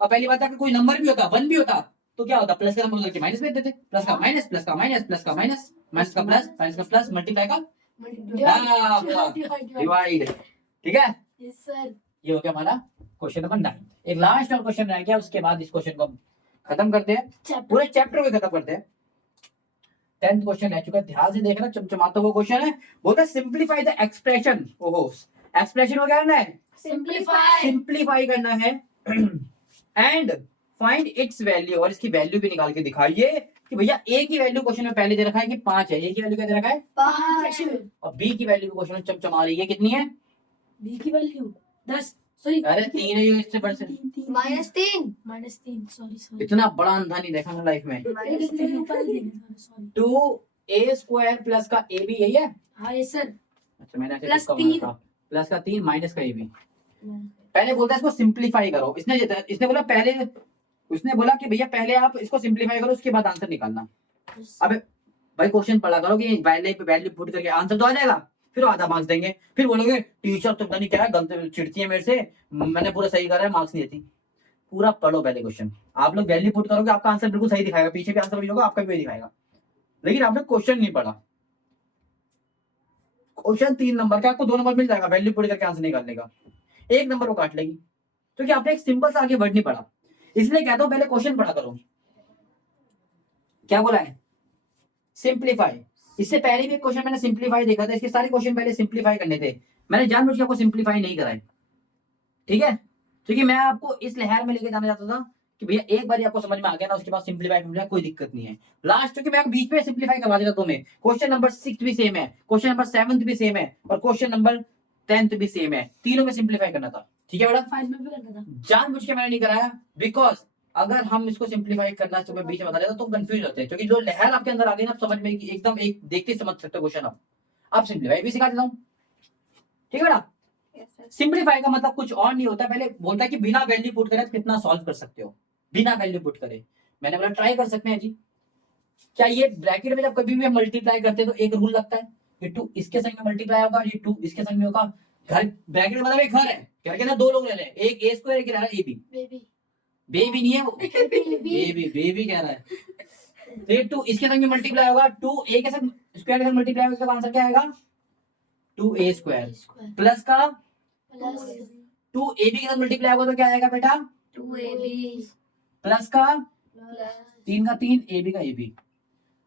और पहली बात है कि कोई नंबर भी होता 1 भी होता तो क्या होता, प्लस का नंबर उधर के माइनस भेज देते, प्लस का माइनस, प्लस का माइनस, प्लस का माइनस, माइनस का प्लस, माइनस का प्लस, मल्टीप्लाई का डिवाइड। ठीक है, यस सर। ये हो गया हमारा क्वेश्चन नंबर 9। एक लास्ट और क्वेश्चन रह गया, उसके बाद इस क्वेश्चन को हम खत्म करते हैं, पूरे चैप्टर को खत्म करते हैं। 10th क्वेश्चन रह चुका है, ध्यान से देखना, चमचमाता हुआ क्वेश्चन है। बोलता है सिंप्लीफाई द एक्सप्रेशन। ओहो, एक्सप्रेशन को क्या करना है? सिंप्लीफाई करना है एंड फाइंड इट्स वैल्यू, और इसकी वैल्यू भी निकाल के दिखाइए कि भैया ए की वैल्यू क्वेश्चन में पहले दे रखा है कि 5 है, ए की वैल्यू क्या दे रखा है 5, और बी की वैल्यू क्वेश्चन में चमचमा रही है, कितनी है? बी की वैल्यू 10, सॉरी अरे 3 है, इससे बढ़ से -3 सॉरी इतना बड़ा अंधा नहीं देखा मैं लाइफ में। सॉरी 2a स्क्वायर प्लस का ए बी यही है। हाँ यस सर। अच्छा मैंने ऐसे प्लस तुक्का मारा था, प्लस का 3 माइनस का ए बी। पहले बोलता है इसको सिंप्लीफाई करो, इसने बोला पहले, उसने बोला कि भैया पहले आप इसको सिंप्लीफाई करो उसके बाद आंसर निकालना। अब भाई क्वेश्चन पढ़ा करो कि वैल्यू पुट करके आंसर तो आ जाएगा, फिर आधा मार्क्स देंगे, फिर बोलोगे टीचर तो पता नहीं क्या है, गलत चिढ़ती है मेरे से, मैंने पूरा सही करा है मार्क्स नहीं देती। पूरा पढ़ो पहले क्वेश्चन, आप लोग वैल्यू पुट करोगे आपका आंसर बिल्कुल सही दिखाएगा, पीछे भी आंसर वही होगा, आपका भी वही दिखाएगा, लेकिन आपने क्वेश्चन नहीं पढ़ा। क्वेश्चन 3 नंबर का, आपको 2 नंबर मिल जाएगा वैल्यू पुट करके आंसर निकालने का, 1 नंबर को काट लेगी, क्योंकि आपने एक सिंपल सा आगे वर्ड नहीं पढ़ा। इसलिए कहता हूं पहले क्वेश्चन पढ़ा करो। क्या बोला है? सिंप्लीफाई। इससे पहले भी क्वेश्चन मैंने सिंप्लीफाई देखा था, इसके सारे क्वेश्चन पहले सिंप्लीफाई करने थे, मैंने जानबूझ के आपको सिंप्लीफाई नहीं कराए, ठीक है? क्योंकि मैं आपको इस लहर में लेके जाना चाहता था कि भैया एक बार आपको समझ में आ गया ना, उसके बाद सिंप्लीफाई में कोई दिक्कत नहीं है। लास्ट क्योंकि मैं बीच में सिंप्लीफाई करवा देता तुम्हें, क्वेश्चन नंबर 6 भी सेम है, क्वेश्चन नंबर 7 भी सेम है, और क्वेश्चन नंबर 10 भी सेम है, तीनों में सिंप्लीफाई करना था। ठीक है बेटा, 5 में भी करना था, जानबूझ के मैंने नहीं कराया, बिकॉज अगर हम इसको सिंप्लीफाई करना तुम्हें बीच में बता देता तो कंफ्यूज होते हैं, क्योंकि जो लहर आपके अंदर आ गई ना, आप समझ में एकदम एक देखते समझ सकते हो क्वेश्चन। आप सिंप्लीफाई भी सिखा देता हूँ, ठीक है बेटा? सिंप्लीफाई का मतलब कुछ और नहीं होता, पहले बोलता है कि बिना वैल्यू पुट करे कितना सॉल्व कर सकते हो, बिना वैल्यू पुट करे। मैंने बोला ट्राई कर सकते हैं जी। क्या ये ब्रैकेट में जब कभी भी हम मल्टीप्लाई करते हैं तो एक रूल लगता है, ये 2 इसके संग में मल्टीप्लाई होगा, ये 2 इसके संग में होगा। घर ब्रैकेट में मतलब एक घर है, घर के अंदर 2 लोग रह रहे हैं, एक ए स्क्वायर, एक रह रहा है ए बी। बेबी बेबी नहीं है वो, बेबी कह रहा है। तो ये 2 इसके संग में मल्टीप्लाई होगा, 2 ए के संग स्क्वायर के संग मल्टीप्लाई होगा, इसका आंसर क्या आएगा 2a स्क्वायर प्लस का प्लस 2ab के साथ मल्टीप्लाई होगा तो क्या आएगा बेटा 2ab प्लस का प्लस 3 का 3 ab का ab।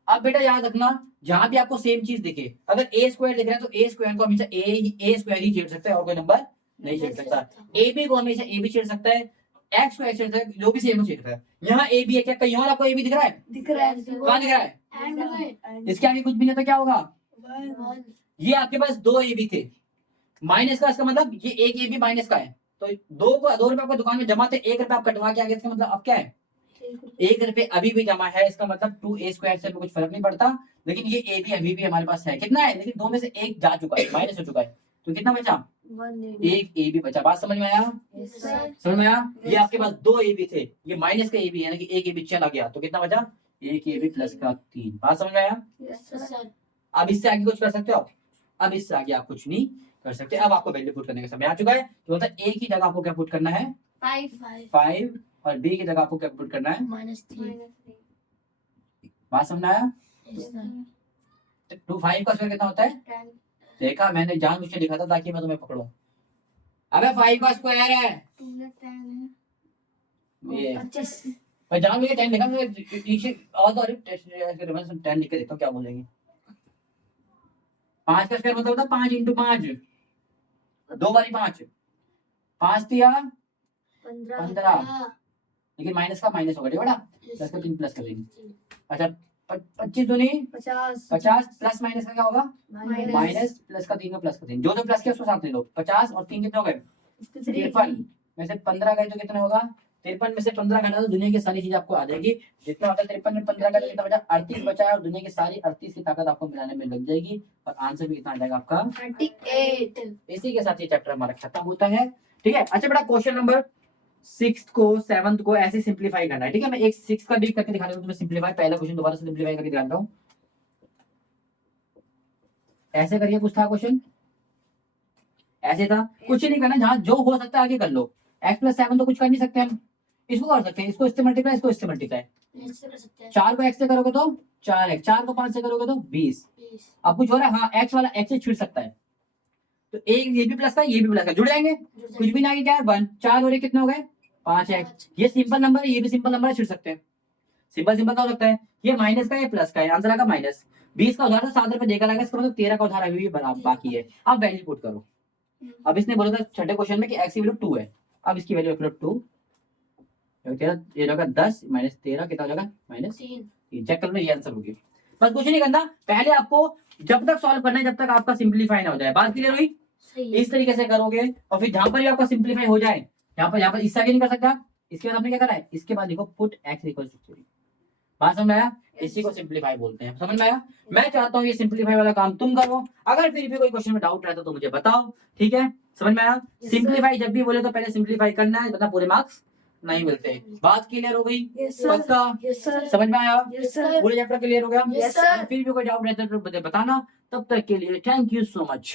अब बेटा याद रखना, जहां भी आपको सेम चीज दिखे, अगर a स्क्वायर दिख रहा है तो a स्क्वायर को हमेशा a स्क्वायर ही छेड़ सकता है, और कोई नंबर नहीं छेड़ सकता। ab को हमेशा ab छेड़ सकता है, x स्क्वायर छेड़ सकता है, जो भी सेम छेड़ सकता है। यहाँ ab है, क्या कहीं और आपको ab दिख रहा है? दिख रहा है, कहाँ दिख रहा है? एंड में इसके आगे कुछ भी नहीं, तो क्या होगा? 1 ये आपके पास 2 ab थे, माइनस का, इसका मतलब ये एक ab माइनस का है, तो 2 रुपए आपको दुकान में जमा थे, 1 रुपए आप कटवा के आगे, इसका मतलब अब क्या है 1 रुपए अभी भी जमा है, इसका मतलब 2a स्क्वायर से कुछ फर्क नहीं पड़ता, लेकिन ये ab अभी भी हमारे पास है, कितना है, लेकिन 2 में से 1 जा चुका है, माइनस हो चुका है, तो कितना बचा 1 ab बचा। बात समझ में आया? समझ में आया? ये आपके पास 2 ab थे, ये माइनस का ab है, यानी कि 1 ab चला गया, तो कितना बचा 1 ab प्लस का 3। बात समझ में आया? अब इससे आगे कुछ कर सकते हो आप? अब इससे आगे आप कुछ नहीं कर सकते। अब आपको वैल्यू पुट करने का समय आ चुका है, तो मतलब a की जगह आपको क्या पुट करना है 5 और b की जगह आपको क्या पुट करना है -3। बात समझ में आया? 2 5 का स्क्वायर कितना होता है? देखा, मैंने जानबूझ के लिखा था ताकि मैं तुम्हें पकड़ूं। अबे 5 का स्क्वायर है ये, 25 मैं जानबूझ के 10 लिखा, मैं पीछे और तो टेस्ट 10 लिख के देखता हूं क्या बोलेंगे। 5 का स्क्वायर मतलब होता है 5 × 5, 2 बारी 5, 5 दिया 15, लेकिन माइनस का माइनस होगा बेटा, प्लस का 3 प्लस का 3। अच्छा 25 दूनी 50 प्लस माइनस का क्या होगा माइनस, प्लस का 3 का प्लस का 3, जो प्लस किया उसको साथ ले लो। 50 और 3 कितने हो गए 53 में से 15 गए तो कितना होगा 53 में से 15 घटा तो दुनिया की सारी चीज आपको आ जाएगी। जितना होता है 53 में 15 घटा कितना बचा, 38 बचा है, और दुनिया की सारी 38 की ताकत आपको मिलाने में लग जाएगी, और आंसर भी कितना आ जाएगा आपका 38। इसी के साथ ये चैप्टर हमारा खत्म होता है। ठीक है, अच्छा बेटा क्वेश्चन नंबर 6 को 7 को ऐसे सिंप्लीफाई करना है। ठीक है, मैं एक 6 का भी करके दिखा रहा हूँ तुम्हें सिंप्लीफाई। पहला क्वेश्चन दोबारा से सिंप्लीफाई करके दिखाता हूँ। ऐसे करिए, कुछ था क्वेश्चन ऐसे था, कुछ नहीं करना, जहां जो हो सकता है आगे कर लो। x+7 तो कुछ कर नहीं सकते हम, इसको कर सकते हैं, इसको इससे मल्टीप्लाई, इसको इससे मल्टीप्लाई। ऐसे कर सकते हैं। 4 को x से करोगे तो 4x, 4 को 5 से करोगे तो 20। 20। अब कुछ हो रहा है, हाँ x वाला x से छिड़ सकता है, तो एक ये भी प्लस का ये भी प्लस का जुड़ जाएंगे, कुछ भी ना आगे क्या है 1, 4 और 1 कितने हो गए 5x। ये सिंपल नंबर है, ये भी सिंपल नंबर है, छिड़ सकते हैं। सिंपल सिंपल का हो सकता है, ये माइनस का है प्लस का है, आंसर आएगा माइनस। 20 का उधार था 7 रुपए देकर आएगा, इसका मतलब 13 का उधार अभी भी बाकी है। अब वैल्यू पुट करो। अब इसने बोला था छठे क्वेश्चन में कि x की वैल्यू 2 है, अब इसकी वैल्यू रख लो 2, ये होगा 10 माइनस 13 कितना हो जाएगा -3। चेक कर लो, ये आंसर होगी। बस कुछ नहीं करना, पहले आपको जब तक सॉल्व करना है जब तक आपका सिंप्लीफाई ना हो जाए। बात क्लियर हुई? इस तरीके से करोगे, और फिर जहां पर भी आपका सिंप्लीफाई हो जाए, यहाँ पर इससे आगे नहीं कर सकता, इसके बाद आपने क्या करा है, इसके बाद देखो पुट x इक्वल टू 3। बात समझ में आया? इसी को सिंप्लीफाई बोलते हैं, समझ में आया? मैं चाहता हूँ ये सिंप्लीफाई वाला काम तुम करो, अगर फिर भी कोई क्वेश्चन में डाउट रहता तो मुझे बताओ। ठीक है, समझ में आया? सिंप्लीफाई जब भी बोले तो पहले सिंप्लीफाई करना है, वरना पूरे मार्क्स नहीं मिलते। बात क्लियर हो गई? पक्का? समझ में आया? पूरे चैप्टर क्लियर हो गया? Yes, sir. फिर भी कोई डाउट रहता है तो बताना। तब तक के लिए थैंक यू सो मच।